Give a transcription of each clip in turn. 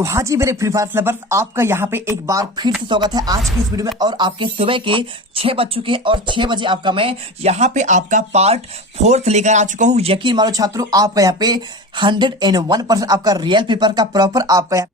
तो हाँ जी मेरे फ्री फायर लवर्स, आपका यहाँ पे एक बार फिर से स्वागत है आज की इस वीडियो में। और आपके सुबह के 6 बज चुके हैं और 6 बजे आपका मैं यहाँ पे आपका पार्ट 4 लेकर आ चुका हूँ। यकीन मानो छात्रों, आपका यहाँ पे 101% आपका रियल पेपर का प्रॉपर आपका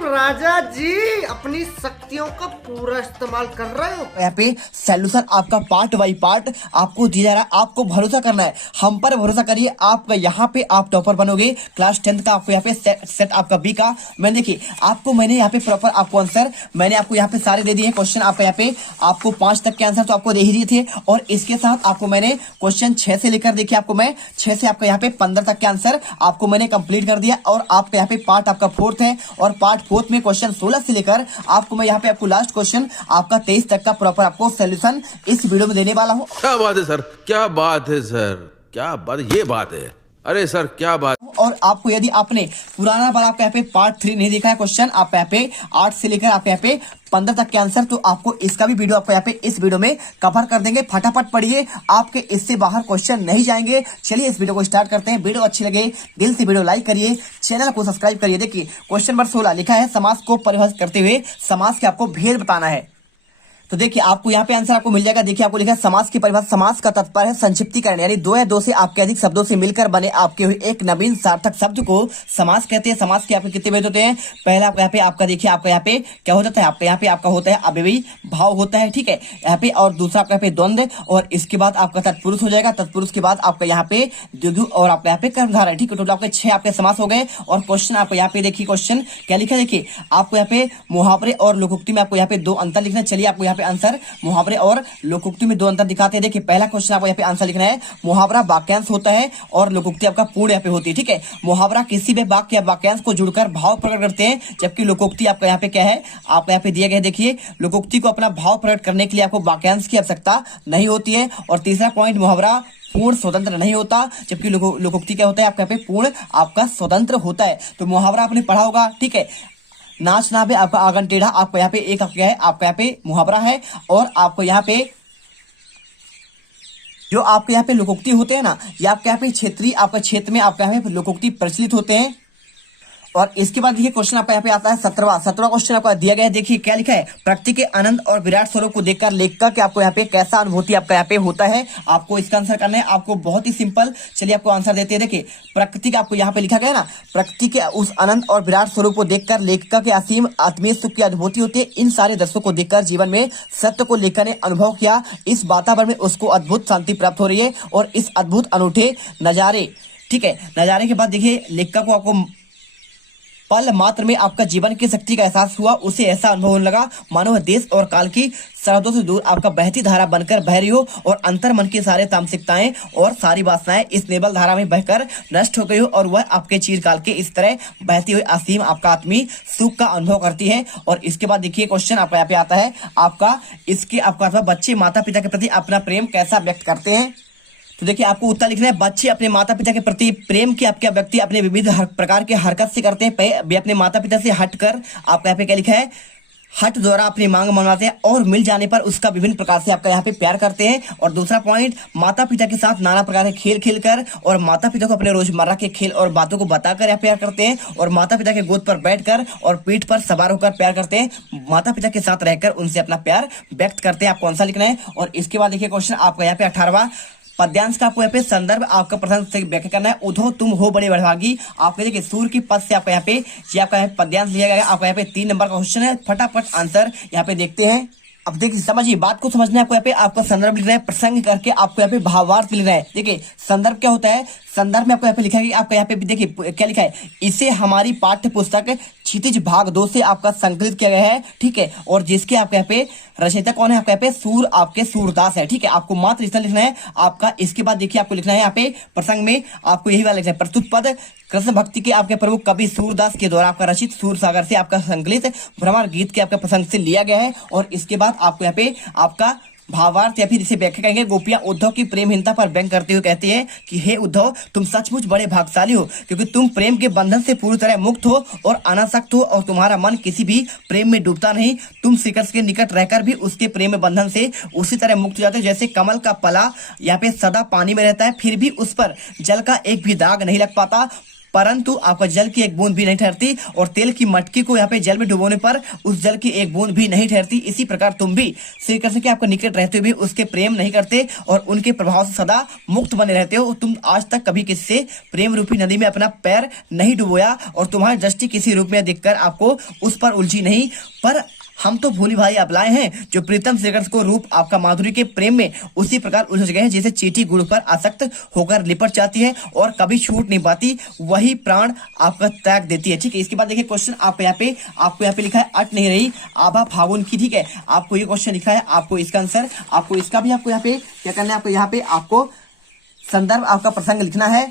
राजा जी अपनी शक्तियों का पूरा इस्तेमाल कर रहे हो। यहाँ पे सॉल्यूशन आपका पार्ट बाई पार्ट आपको दिया जा रहा है। आपको भरोसा करना है, हम पर भरोसा करिए। आपका यहाँ पे आप टॉपर बनोगे क्लास 10th का। आपको यहाँ पे सेट आपका बी का मैंने देखिए आपको मैंने यहाँ पे प्रॉपर आपको आंसर मैंने आपको यहाँ पे सारे दे दिए क्वेश्चन। आपका यहाँ पे आपको 5 तक के आंसर तो आपको दे ही दिए थे, और इसके साथ आपको मैंने क्वेश्चन 6 से लेकर देखिए आपको मैं 6 से आपका यहाँ पे 15 तक के आंसर आपको मैंने कंप्लीट कर दिया। और आपका यहाँ पे पार्ट आपका 4th है, और पार्ट 4th में क्वेश्चन 16 से लेकर आपको मैं यहाँ पे आपको लास्ट क्वेश्चन आपका 23 तक का प्रॉपर आपको सॉल्यूशन इस वीडियो में देने वाला हूँ। क्या बात है सर, क्या बात है सर, क्या बात, ये बात है। अरे सर क्या बात। और आपको यदि आपने पुराना बार आपका यहाँ पे पार्ट 3 नहीं देखा है क्वेश्चन, आप यहाँ पे 8 से लेकर आप यहाँ पे 15 तक के आंसर, तो आपको इसका भी वीडियो आपको यहाँ पे इस वीडियो में कवर कर देंगे। फटाफट पढ़िए, आपके इससे बाहर क्वेश्चन नहीं जाएंगे। चलिए इस वीडियो को स्टार्ट करते हैं। वीडियो अच्छी लगे दिल से वीडियो लाइक करिए, चैनल को सब्सक्राइब करिए। देखिए क्वेश्चन नंबर 16 लिखा है, समास को परिभाषित करते हुए समास के आपको भेद बताना है। तो देखिए आपको यहाँ पे आंसर आपको मिल जाएगा। देखिए आपको लिखा है समास की परिभाषा, समास का तात्पर्य है संक्षिप्तीकरण, यानी 2 या 2 से आपके अधिक शब्दों से मिलकर बने आपके हुए एक नवीन सार्थक शब्द को समास कहते हैं। समास के आपके कितने भेद होते हैं? पहला आपका यहाँ पे आपका देखिए आपका यहाँ पे क्या हो जाता है, आपका यहाँ पे आपका होता है अव्ययी भाव होता है, ठीक है यहाँ पे। और दूसरा आपका यहाँ पे द्वंद्व, और इसके बाद आपका तत्पुरुष हो जाएगा। तत्पुरुष के बाद आपका यहाँ पे द्विगु और आपका यहाँ पे कर्मधारय, ठीक है। टोटल आपके 6 आपके समास हो गए। और क्वेश्चन आपको यहाँ पे देखिए क्वेश्चन क्या लिखा है, देखिए आपको यहाँ पे मुहावरे और लोकोक्ति में आपको यहाँ पे 2 अंतर लिखना है। चलिए आपको यहाँ पे आंसर मुहावरे और लोकोक्ति में 2 अंतर दिखाते हैं। देखिए पहला क्वेश्चन आपको यहाँ पे आंसर लिखना है, मुहावरा वाक्यांश होता है और लोकोक्ति आपका पूर्ण यहाँ पे होती है, ठीक है। मुहावरा किसी भी वाक्य या वाक्यांश को जुड़कर भाव प्रकट करते हैं, जबकि लोकोक्ति आपका यहाँ पे क्या है, आपका यहाँ पे दिया गया है। देखिए लोकोक्ति को अपना भाव प्रकट करने के लिए आपको वाक्यांश की आवश्यकता नहीं होती है। और तीसरा पॉइंट, मुहावरा पूर्ण स्वतंत्र नहीं होता, जबकि लोकोक्ति क्या होता है, आपका यहाँ पे पूर्ण आपका स्वतंत्र होता है। तो मुहावरा आपने पढ़ा होगा, ठीक है। नाच ना पे आपका आंगन टेढ़ा, आपका यहाँ पे एक क्या है, आपका यहाँ पे मुहावरा है। और आपको यहाँ पे जो आपके यहाँ पे लोकोक्ति होते हैं ना, ये आपके यहाँ पे क्षेत्रीय आपका क्षेत्र में आपके यहाँ पे लोकोक्ति प्रचलित होते हैं। और इसके बाद देखिए क्वेश्चन आपका यहाँ पे आता है 17वां क्वेश्चन आपका दिया गया है। देखिए क्या लिखा है, प्रकृति के आनंद और विराट स्वरूप को देखकर लेखक के आपको यहाँ पे कैसा अनुभूति आपका यहाँ पे होता है, आपको इसका आंसर करना है। आपको बहुत ही सिंपल, चलिए आपको आंसर देते हैं। देखिए प्रकृति का आपको यहाँ पे लिखा गया है ना, प्रकृति के उस आनंद और विराट स्वरूप को देखकर लेखक के असीम आत्मीय सुख की अनुभूति होती है। इन सारे दृश्यों को देखकर जीवन में सत्य को लेखक ने अनुभव किया, इस वातावरण में उसको अद्भुत शांति प्राप्त हो रही है। और इस अद्भुत अनूठे नजारे, ठीक है, नजारे के बाद देखिए लेखक को आपको पल मात्र में आपका जीवन की शक्ति का एहसास हुआ, उसे ऐसा अनुभव होने लगा मानो वह देश और काल की सरहदों से दूर आपका बहती धारा बनकर बह रही हो, और अंतर मन की सारे तामसिकताएं और सारी वासनाएं इस नेबल धारा में बहकर नष्ट हो गई हो, और वह आपके चिरकाल के इस तरह बहती हुई असीम आपका आत्मीय सुख का अनुभव करती है। और इसके बाद देखिए क्वेश्चन आपका यहाँ पे आता है, आपका इसके आपका बच्चे माता पिता के प्रति अपना प्रेम कैसा व्यक्त करते हैं। तो देखिए आपको उत्तर लिखना है, बच्चे अपने माता पिता के प्रति प्रेम की आपके व्यक्ति अपने विविध प्रकार के हरकत से करते हैं। वे अपने माता पिता से हटकर आपका यहाँ पे क्या लिखा है, हट द्वारा अपनी मांग मनवाते हैं, और मिल जाने पर उसका विभिन्न प्रकार से आपका यहाँ पे प्यार करते हैं। और दूसरा पॉइंट, माता पिता के साथ नाना प्रकार के खेल खेलकर और माता पिता को अपने रोजमर्रा के खेल और बातों को बताकर यहाँ प्यार करते हैं। और माता पिता के गोद पर बैठकर और पीठ पर सवार होकर प्यार करते हैं। माता पिता के साथ रहकर उनसे अपना प्यार व्यक्त करते हैं। आपको आंसर लिखना है। और इसके बाद देखिए क्वेश्चन आपका यहाँ पे 18वां पद्यांश का आपको यहाँ पे संदर्भ आपका प्रथम से व्याख्या करना है। उधो तुम हो बड़े बड़भागी, आपके देखिए सूर्य की पद से आपका यहाँ पे ये आपका पद्यांश लिया गया है। आपका यहाँ पे 3 नंबर का क्वेश्चन है, फटाफट आंसर यहाँ पे देखते हैं। अब देखिए समझिए बात को समझना है। आपको यहाँ पे आपका संदर्भ लिखना है, प्रसंग करके आपको यहाँ पे भावार्थ लिखना है। देखिए संदर्भ क्या होता है, संदर्भ में आपको यहाँ पे लिखा है, आपका यहाँ पे देखिए क्या लिखा है, इसे हमारी पाठ्य पुस्तक क्षितिज भाग 2 से आपका संकलित किया गया है, ठीक है। और जिसके आपके यहाँ पे रचयिता कौन है, आपका यहाँ पे आपके सूरदास है, ठीक है। आपको मात्र इतना लिखना है आपका। इसके बाद देखिए आपको लिखना है यहाँ पे प्रसंग में आपको यही वाला लिखना है, प्रस्तुत पद कृष्ण भक्ति के आपके प्रमुख कवि सूरदास के द्वारा आपका रचित सूर सागर से आपका संकलित भ्रमर गीत के आपका प्रसंग से लिया गया है। और इसके बाद आपको यहाँ पे आपका भावार्थ या फिर इसे व्याख्या करेंगे। गोपियां उद्धव की प्रेमहीनता पर व्यंग करते हुए कहती है कि हे उद्धव, तुम सचमुच बड़े भाग्यशाली हो, क्योंकि तुम प्रेम के बंधन से पूरी तरह मुक्त हो और अनासक्त हो, और तुम्हारा मन किसी भी प्रेम में डूबता नहीं। तुम शिखर के निकट रहकर भी उसके प्रेम बंधन से उसी तरह मुक्त हो जाते हो जैसे कमल का पला यहाँ पे सदा पानी में रहता है, फिर भी उस पर जल का एक भी दाग नहीं लग पाता। परंतु आपका जल की एक बूंद भी नहीं ठहरती, और तेल की मटकी को यहाँ पे जल में डुबोने पर उस जल की एक बूंद भी नहीं ठहरती। इसी प्रकार तुम भी श्री कृष्ण के आपके निकट रहते हुए उसके प्रेम नहीं करते और उनके प्रभाव से सदा मुक्त बने रहते हो। तुम आज तक कभी किसी से प्रेम रूपी नदी में अपना पैर नहीं डुबोया और तुम्हारी दृष्टि किसी रूप में देखकर आपको उस पर उलझी नहीं। पर हम तो भोली भाई अबलाएं हैं जो प्रीतम श्री कृष्ण को रूप आपका माधुरी के प्रेम में उसी प्रकार उलझ गए हैं जैसे चींटी गुड़ पर आसक्त होकर लिपट जाती है और कभी छूट नहीं पाती, वही प्राण आपका त्याग देती है। ठीक है, इसके बाद देखिए क्वेश्चन आपको यहाँ पे लिखा है अट नहीं रही आभा फागुन की। ठीक है, आपको ये क्वेश्चन लिखा है, आपको इसका आंसर, आपको इसका भी आपको यहाँ पे क्या करना है, आपको यहाँ पे आपको संदर्भ आपका प्रसंग लिखना है।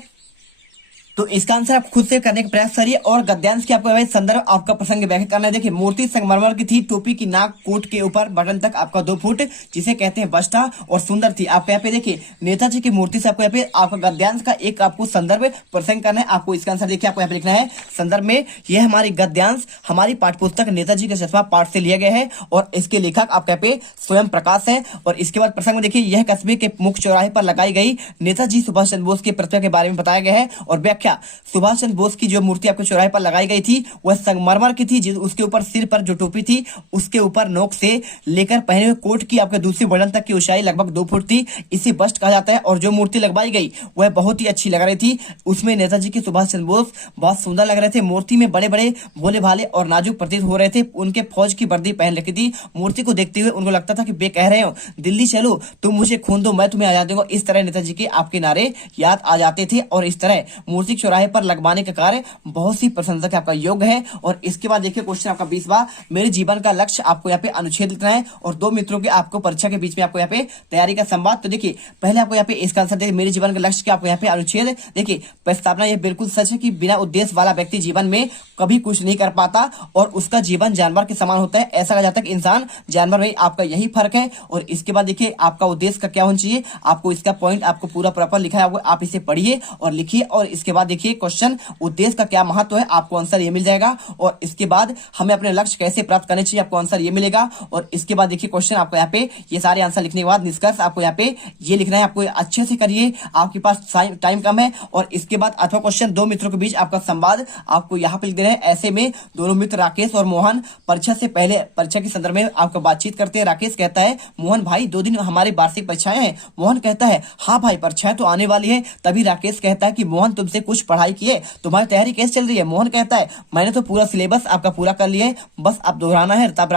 तो इसका आंसर आप खुद से करने का प्रयास करिए और गद्यांश की आपको संदर्भ आपका प्रसंग व्याख्या करना है। देखिए, मूर्ति संगमरमर की थी, टोपी की नाक कोट के ऊपर बटन तक आपका 2 फुट, जिसे कहते हैं बस्ता, और सुंदर थी। आपको यहाँ पे देखिए नेताजी की मूर्ति से आपको यहाँ पे आपका गद्यांश का एक आपको संदर्भ प्रसंग करना है। आपको इसका आंसर देखिए आपको यहाँ पे लिखना है संदर्भ में, यह हमारी गद्यांश हमारी पाठ्यपुस्तक नेताजी के चश्मा पाठ से लिया गया है और इसके लेखक आपके यहाँ पे स्वयं प्रकाश है। और इसके बाद प्रसंग में देखिए, यह कस्बे के मुख्य चौराहे पर लगाई गई नेताजी सुभाष चंद्र बोस की प्रतिमा के बारे में बताया गया है। और व्याख्या, सुभाष चंद्र बोस की जो मूर्ति आपके चौराहे पर लगाई गई थी वह संगमरमर की थी, उसके ऊपर सिर पर जो टोपी थी उसके ऊपर नोक से लेकर पहने हुए कोट की आपके दूसरी बटन तक की ऊंचाई लगभग 2 फुट थी। इसे बस्ट कहा जाता है। और जो मूर्ति लगवाई गई वह बहुत ही अच्छी लग रही थी, उसमें नेताजी की सुभाष चंद्र बोस बहुत सुंदर लग रहे थे। मूर्ति में बड़े बड़े भोले भाले और नाजुक प्रतीत हो रहे थे। उनके फौज की वर्दी पहन रखी थी। मूर्ति को देखते हुए उनको लगता था कि वे कह रहे हो दिल्ली चलो, तुम मुझे खून दो, मैं तुम्हें आजाद दूंगा। इस तरह नेताजी के आपके नारे याद आ जाते थे और इस तरह मूर्ति चौराहे पर लगवाने का कार्य बहुत सी प्रशंसा के आपका योग्य है। और इसके बाद देखिए क्वेश्चन आपका 20वां, मेरे जीवन का लक्ष्य, आपको यहाँ पे अनुच्छेद लिखना है और 2 मित्रों के आपको परीक्षा के बीच में आपको यहाँ पे तैयारी का संवाद। तो देखिए पहले आपको यहाँ पे इसका आंसर देखिए, मेरे जीवन का लक्ष्य के आपको यहाँ पे अनुच्छेद देखिए प्रस्तावना, यह बिल्कुल सच है कि बिना उद्देश्य वाला व्यक्ति जीवन में कभी कुछ नहीं कर पाता और उसका जीवन जानवर के समान होता है। ऐसा कहा जाता है कि इंसान जानवर में आपका यही फर्क है। और इसके बाद देखिए आपका उद्देश्य का क्या होना चाहिए, आपको इसका पॉइंट आपको पूरा प्रॉपर लिखा है, आप इसे पढ़िए और लिखिए। और इसके बाद देखिए क्वेश्चन उद्देश्य का क्या महत्व है, आपको आंसर ये मिल जाएगा। और इसके बाद हमें अपने लक्ष्य कैसे प्राप्त करने चाहिए, आपको आंसर ये मिलेगा। और इसके बाद देखिए क्वेश्चन आपको यहाँ पे ये सारे आंसर लिखने के बाद निष्कर्ष आपको यहाँ पे ये लिखना है। आपको अच्छे से करिए, आपके पास टाइम कम है। और इसके बाद अथवा क्वेश्चन 2 मित्रों के बीच आपका संवाद आपको यहाँ पे लिख देना है। ऐसे में दोनों मित्र राकेश और मोहन परीक्षा से पहले परीक्षा के संदर्भ में आपको बातचीत करते हैं। राकेश कहता है, मोहन भाई 2 दिन हमारी वार्षिक परीक्षाएं हैं। मोहन कहता है, हाँ भाई परीक्षाएं तो आने वाली है। तभी राकेश कहता है कि मोहन तुमसे कुछ पढ़ाई किए, तुम्हारी तैयारी कैसे चल रही है। मोहन कहता है, मैंने तो पूरा सिलेबस आपका पूरा कर लिया है, बस अब दोहराना है। तब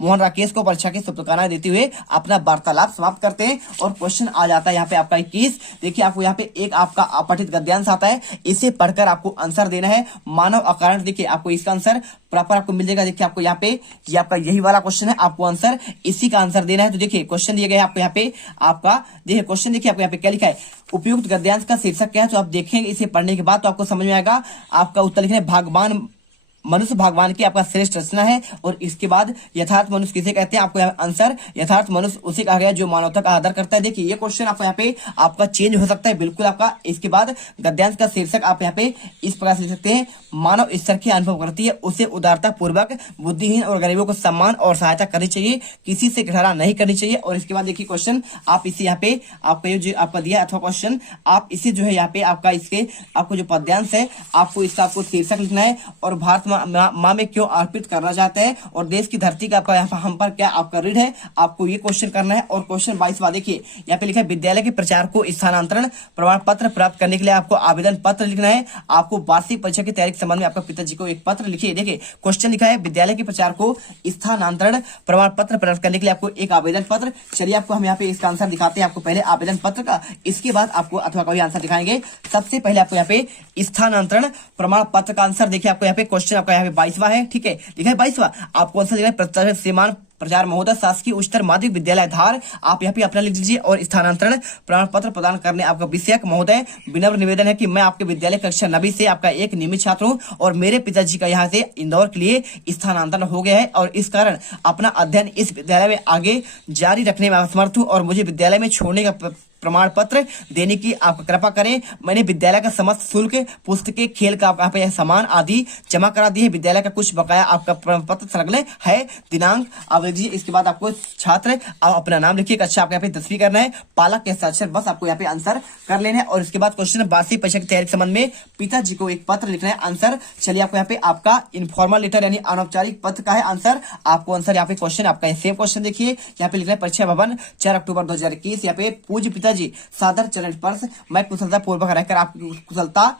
मोहन राकेश को परीक्षा की शुभकामनाएं देते हुए अपना वार्तालाप समाप्त करते हैं। और क्वेश्चन आ जाता है यहाँ पे आपका 21। देखिए आपको यहाँ पे एक आपका अपठित गद्यांश आता है, इसे पढ़कर आपको आंसर देना है। मानव अकारण, देखिए आपको इसका आंसर प्रॉपर आपको मिल जाएगा। देखिए आपको यहाँ पे ये आपका यही वाला क्वेश्चन है, आपको आंसर इसी का आंसर देना है। तो देखिए क्वेश्चन दिया गया है आपको यहाँ पे, आपका देखिए क्वेश्चन देखिए आपको यहाँ पे क्या लिखा है, उपयुक्त गद्यांश का शीर्षक क्या है। तो आप देखेंगे इसे पढ़ने के बाद तो आपको समझ में आएगा। आपका उत्तर लिखना है, भगवान मनुष्य भगवान की आपका श्रेष्ठ रचना है। और इसके बाद यथार्थ मनुष्य किसे कहते हैं, आपको आंसर यथार्थ मनुष्य उसे कहा गया जो मानवता का आदर करता है। देखिए ये क्वेश्चन आपको यहाँ पे आपका चेंज हो सकता है बिल्कुल आपका। इसके बाद गद्यांश का शीर्षक आप यहाँ पे इस प्रकार से लिख सकते हैं, मानव ईश्वर की अनुभव करती है, उसे उदारता पूर्वक बुद्धिहीन और गरीबों को सम्मान और सहायता करनी चाहिए, किसी से घृणा नहीं करनी चाहिए। और इसके बाद देखिए क्वेश्चन आप इसे यहाँ पे आपका जो आपका दिया अथवा क्वेश्चन आप इसे जो है यहाँ पे आपका इसके आपको जो पद्यांश है आपको इसका आपको शीर्षक लिखना है। और भारत माँ में क्यों अर्पित करना चाहते हैं और देश की धरती का आपका यहाँ हम पर क्या आपका ऋण है, आपको ये क्वेश्चन करना है। और क्वेश्चन 22वां देखिए यहाँ पे लिखा है, विद्यालय के प्रचार को स्थानांतरण प्रमाण पत्र प्राप्त करने के लिए आपको आवेदन पत्र लिखना है। आपको वार्षिक परीक्षा की तैयारी के संबंध में आपका पिताजी को एक पत्र लिखिए। देखिए क्वेश्चन लिखा है, विद्यालय के प्रचार को स्थानांतरण प्रमाण पत्र प्राप्त करने के लिए आपको एक आवेदन पत्र। चलिए आपको हम यहाँ पे इसका आंसर दिखाते हैं। आपको पहले आवेदन पत्र का, इसके बाद आपको अथवा का भी आंसर दिखाएंगे। सबसे पहले आपको यहाँ पे स्थानांतरण प्रमाण पत्र का आंसर देखिए आपको यहाँ पे क्वेश्चन आपका यहाँ पे 22वां है, ठीक है, लिखा है 22वां। आपको आंसर लिखा है, श्रीमान प्रचार महोदय शासकीय उच्चतर माध्यमिक विद्यालय धार, आप यहाँ पे अपना लिख दीजिए। और स्थानांतरण प्रमाण पत्र प्रदान करने आपका विषयक महोदय, विनम्र निवेदन है कि मैं आपके विद्यालय कक्षा 9वीं से आपका एक नियमित छात्र हूँ और मेरे पिताजी का यहाँ से इंदौर के लिए स्थानांतरण हो गया है और इस कारण अपना अध्ययन इस विद्यालय में आगे जारी रखने में असमर्थ हूँ और मुझे विद्यालय में छोड़ने का प्रमाण पत्र देने की आप कृपा करें। मैंने विद्यालय का समस्त शुल्क, पुस्तकें, खेल का यहाँ पे सामान आदि जमा करा दी है। विद्यालय का कुछ बकाया आपका प्रमाण पत्र संलग्न है। दिनांक आप लिख दीजिए। इसके बाद आपको छात्र आप अपना नाम लिखिए। कक्षा आपको यहाँ पे 10वीं करना है। पालक के हस्ताक्षर बस आपको यहाँ पे आंसर कर लेना है। और इसके बाद क्वेश्चन वार्षिक परीक्षा की तैयारी के संबंध में पिताजी को एक पत्र लिखना है। आंसर चलिए आपको यहाँ पे आपका इनफॉर्मल लेटर यानी अनौपचारिक पत्र का है आंसर। आपको आंसर यहाँ पे क्वेश्चन आपका सेम क्वेश्चन देखिए यहाँ पे लिखना है। परीक्षा भवन 4 अक्टूबर 2021। यहाँ पे पूज्य पिताजी सादर चरण स्पर्श, मैं कुशलता पूर्वक रहकर आपकी कुशलता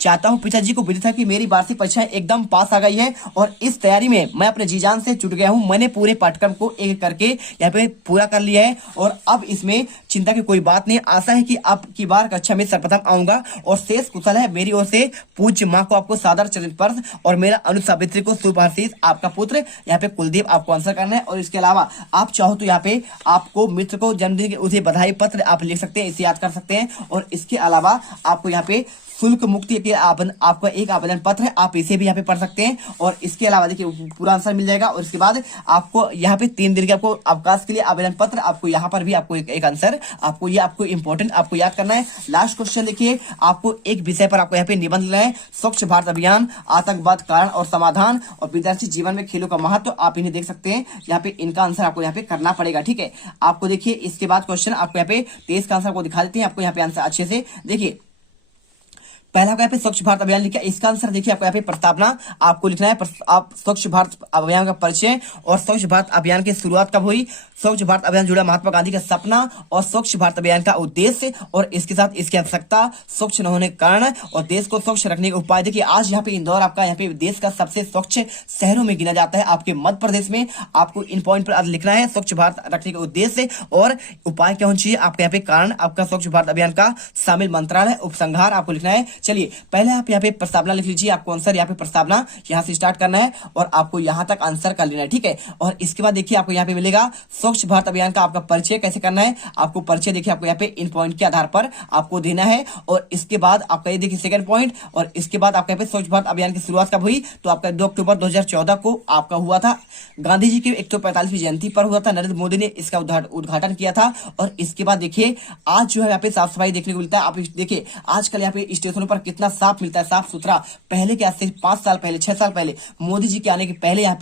चाहता हूं। पिताजी को विदित है कि मेरी वार्षिक परीक्षाएं एकदम पास आ गई है और इस तैयारी में मैं अपने जी जान से जुट गया हूं। मैंने पूरे पाठ्यक्रम को एक करके यहाँ पे पूरा कर लिया है और अब इसमें चिंता की कोई बात नहीं। आशा है कि अब की बार कक्षा में सर्वप्रथम आऊंगा और शेष कुशल है। मेरी ओर से पूज्य माँ को आपको सादर चरण स्पर्श और मेरा अनु सावित्री को शुभाशीष आपका पुत्र यहाँ पे कुलदीप आपको आंसर करना है। और इसके अलावा आप चाहो तो यहाँ पे आपको मित्र को जन्मदिन के उसे बधाई पत्र आप लिख सकते हैं, इसे याद कर सकते हैं। और इसके अलावा आपको यहाँ पे शुल्क मुक्ति के आपका एक आवेदन पत्र है, आप इसे भी यहाँ पे पढ़ सकते हैं। और इसके अलावा देखिए पूरा आंसर मिल जाएगा। और इसके बाद आपको यहाँ पे 3 दिन के आपको अवकाश के लिए आवेदन पत्र, आपको यहाँ पर भी आपको एक आंसर आपको ये आपको इंपॉर्टेंट आपको याद करना है। लास्ट क्वेश्चन देखिए, आपको एक विषय पर आपको यहाँ पे निबंध लेना है। स्वच्छ भारत अभियान, आतंकवाद कारण और समाधान और विद्यार्थी जीवन में खेलों का महत्व, आप इन्हें देख सकते हैं। यहाँ पे इनका आंसर आपको यहाँ पे करना पड़ेगा, ठीक है। आपको देखिए इसके बाद क्वेश्चन आपको यहाँ पे 23 का आंसर को दिखा देते हैं। आपको यहाँ पे आंसर अच्छे से देखिए। पहला यहाँ पे स्वच्छ भारत अभियान लिखा है। इसका आंसर देखिए आपको यहाँ पे प्रस्तावना आपको लिखना है। आप स्वच्छ भारत अभियान का परिचय और स्वच्छ भारत अभियान की शुरुआत कब हुई, स्वच्छ भारत अभियान जुड़ा महात्मा गांधी का सपना और स्वच्छ भारत अभियान का उद्देश्य और इसके साथ इसकी आवश्यकता, स्वच्छ न होने के कारण और देश को स्वच्छ रखने के उपाय। देखिए आज यहाँ पे इंदौर आपका यहाँ पे देश का सबसे स्वच्छ शहरों में गिना जाता है आपके मध्य प्रदेश में। आपको इन पॉइंट पर लिखना है स्वच्छ भारत रखने के उद्देश्य और उपाय क्या होना चाहिए। आपको यहाँ पे कारण आपका स्वच्छ भारत अभियान का शामिल मंत्रालय, उपसंहार आपको लिखना है। चलिए पहले आप यहाँ पे प्रस्तावना लिख लीजिए। आपको आंसर यहाँ पे प्रस्तावना यहाँ से स्टार्ट करना है और आपको यहाँ तक आंसर कर लेना है, ठीक है। और इसके बाद देखिए आपको यहाँ पे मिलेगा स्वच्छ भारत अभियान का आपका परिचय कैसे करना है। आपको परिचय देखिए आपको यहाँ पे इन पॉइंट के आधार पर आपको देना है। और इसके बाद आपका ये देखिए सेकंड पॉइंट। और इसके बाद आपका यहाँ पे स्वच्छ भारत अभियान की शुरुआत कब हुई, तो आपका 2 अक्टूबर 2014 को आपका हुआ था। गांधी जी की 145वीं जयंती पर हुआ था। नरेंद्र मोदी ने इसका उद्घाटन किया था। और इसके बाद देखिए आज जो है यहाँ पे साफ सफाई देखने को मिलता है। आप देखिए आजकल यहाँ पे स्टेशनों पर कितना साफ मिलता है, साफ सुथरा। पहले के आज से 5 साल पहले 6 साल पहले मोदी जी के आने के पहले यहाँ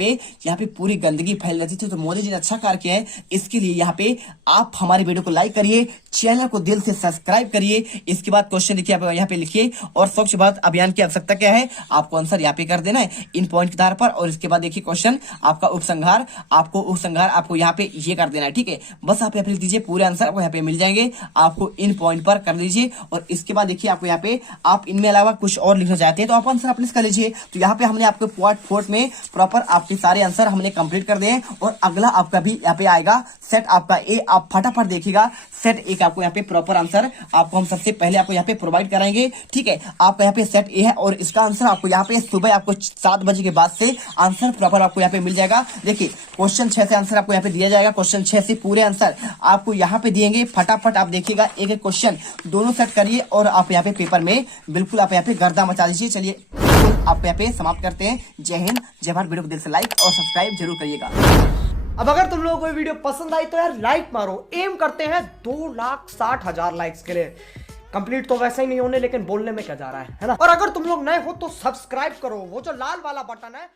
पे पूरी गंदगी फैल रहती थी। तो मोदी जी ने अच्छा कार्य किया है। इसके लिए यहाँ पे आप हमारे वीडियो को लाइक करिए, चैनल को दिल से सब्सक्राइब करिए। इसके बाद क्वेश्चन देखिए आप यहाँ पे लिखिए और स्वच्छ भारत अभियान की आवश्यकता क्या है, आपको आंसर यहाँ पे कर देना है इन पॉइंट के आधार पर। और इसके बाद देखिए क्वेश्चन आपका उपसंहार, आपको यहाँ पे ये कर देना है, ठीक है। बस आप यहाँ पे लिख दीजिए, पूरे आंसर आपको यहाँ पे मिल जाएंगे। आपको इन पॉइंट पर कर लीजिए। और इसके बाद देखिए आपको यहाँ पे आप इनमें अलावा कुछ और लिखना चाहते हैं तो आप आंसर अपने कर लीजिए। तो यहाँ पे हमने आपको पार्ट 4 में प्रॉपर आपके सारे आंसर हमने कंप्लीट कर दिए। और अगला आपका भी यहाँ पे आएगा सेट आपका ए। आप फटाफट देखिएगा सेट ए का आपको यहाँ पे प्रॉपर आंसर आपको हम सबसे पहले आपको यहाँ पे प्रोवाइड कराएंगे, ठीक है। आपका यहाँ पे सेट ए है और इसका आंसर आपको यहाँ पे सुबह आपको 7 बजे के बाद से आंसर प्रॉपर आपको यहाँ पे मिल जाएगा। देखिए क्वेश्चन 6 से आंसर आपको यहाँ पे दिया जाएगा। क्वेश्चन 6 से पूरे आंसर आपको यहाँ पे दिएंगे। फटाफट आप देखिएगा, एक एक क्वेश्चन दोनों सेट करिए और आप यहाँ पे पेपर में बिल्कुल आप यहाँ पे गर्दा मचा दीजिए। चलिए आप यहाँ पे समाप्त करते हैं। जय हिंद, जय भारत। वीडियो को दिल से लाइक और सब्सक्राइब जरूर करिएगा। अब अगर तुम लोगों को ये वीडियो पसंद आई तो यार लाइक मारो। एम करते हैं 2,60,000 लाइक्स के लिए। कंप्लीट तो वैसे ही नहीं होने, लेकिन बोलने में क्या जा रहा है ना। और अगर तुम लोग नए हो तो सब्सक्राइब करो, वो जो लाल वाला बटन है